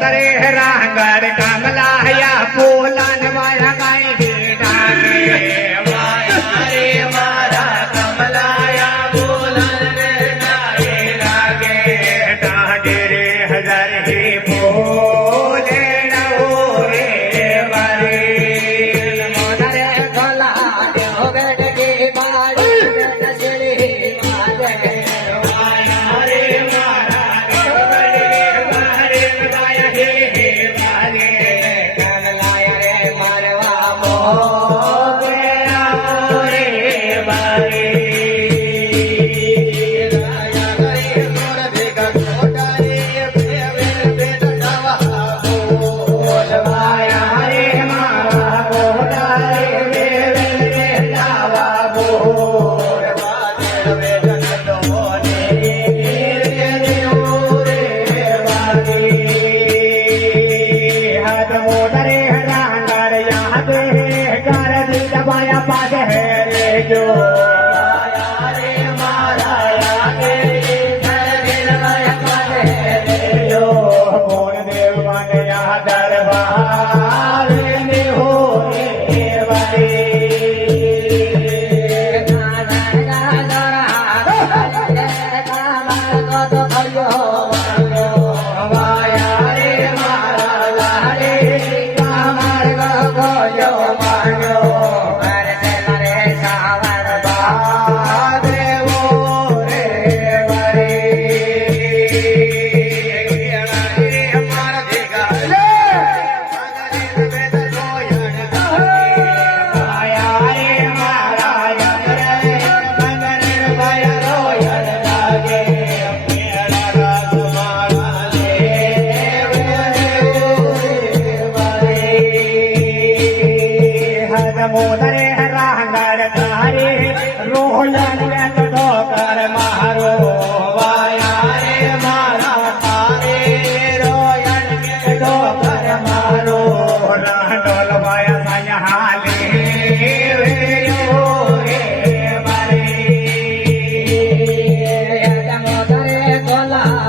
મોદરે રાંગર કમલાયા ફૂલન માયા ગાય ડાકે વાયા રે મારા કમલાયા ફૂલન ગાય લાગે ડાકે રે હજાર હે ફૂલે રે વારે મોદરે ગોલા દેવ બેટકે બારી ચડી માજે વાયા રે મોદરે રાંગર તારે રોહન ઠોકર મારો વાયા રે મારા તારે રોયન ઠોકર મારો રાંડોલ વાયા સાયા હાલે મોદરે ગોલા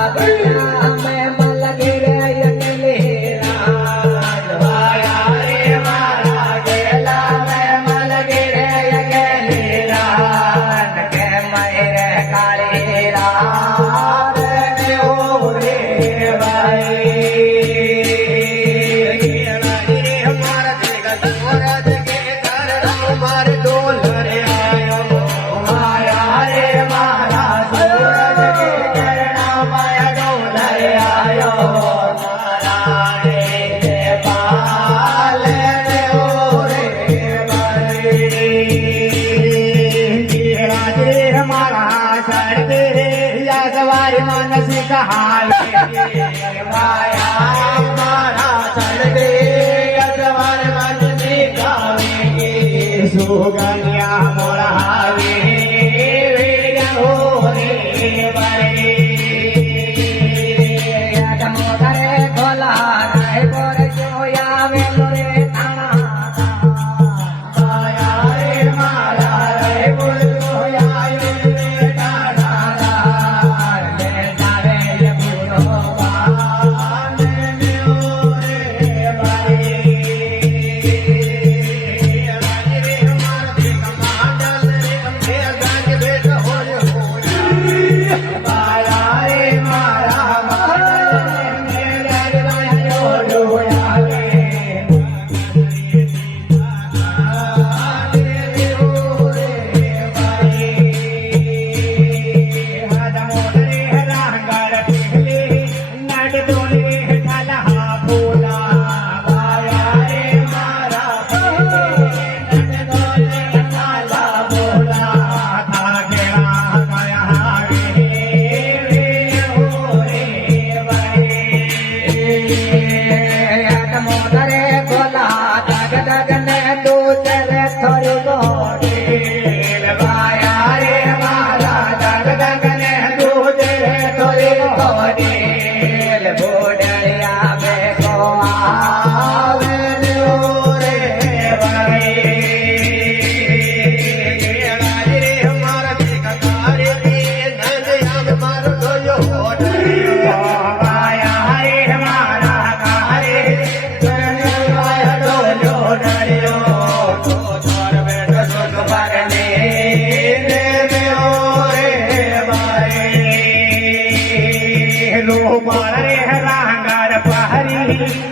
मानसिक हाल सुगन्या मोड़ावे मोदरे खोला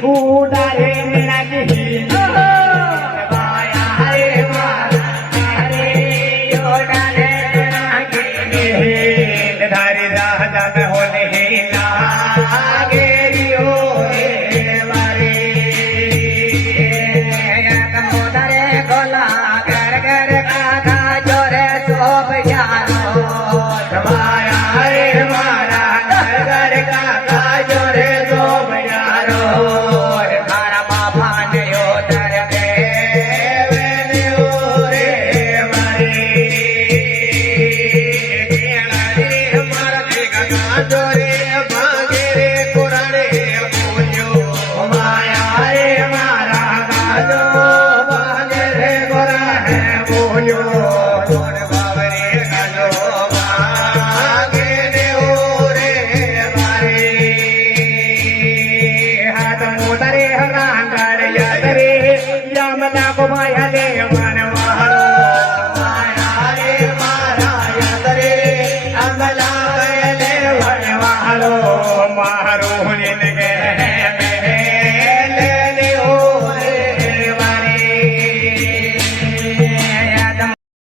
ઉડારે નાખી વાયા રે મારા રે યોડાને નાખી ધારી દાદા ન હોને લાગે રિયો રે મારી મોદરે ગોલા ઘર ઘર કાકા જોરે સોપ જાનો માયા રે મારા ઘર ઘર કાકા જોરે જો બજારો મારા બાપા ને યોદર દે રે મારી મારા કાકા જોરે ભાગે રે કોરાડે બોલ્યો માયા રે મારા કાજો ભાગે રે કોરાડે બોલ્યો જોર બાબરે કાજો ભાગે દેવો રે મારી હાથ મોતરે હરાંગર યાદ રે યામના કો માયા લે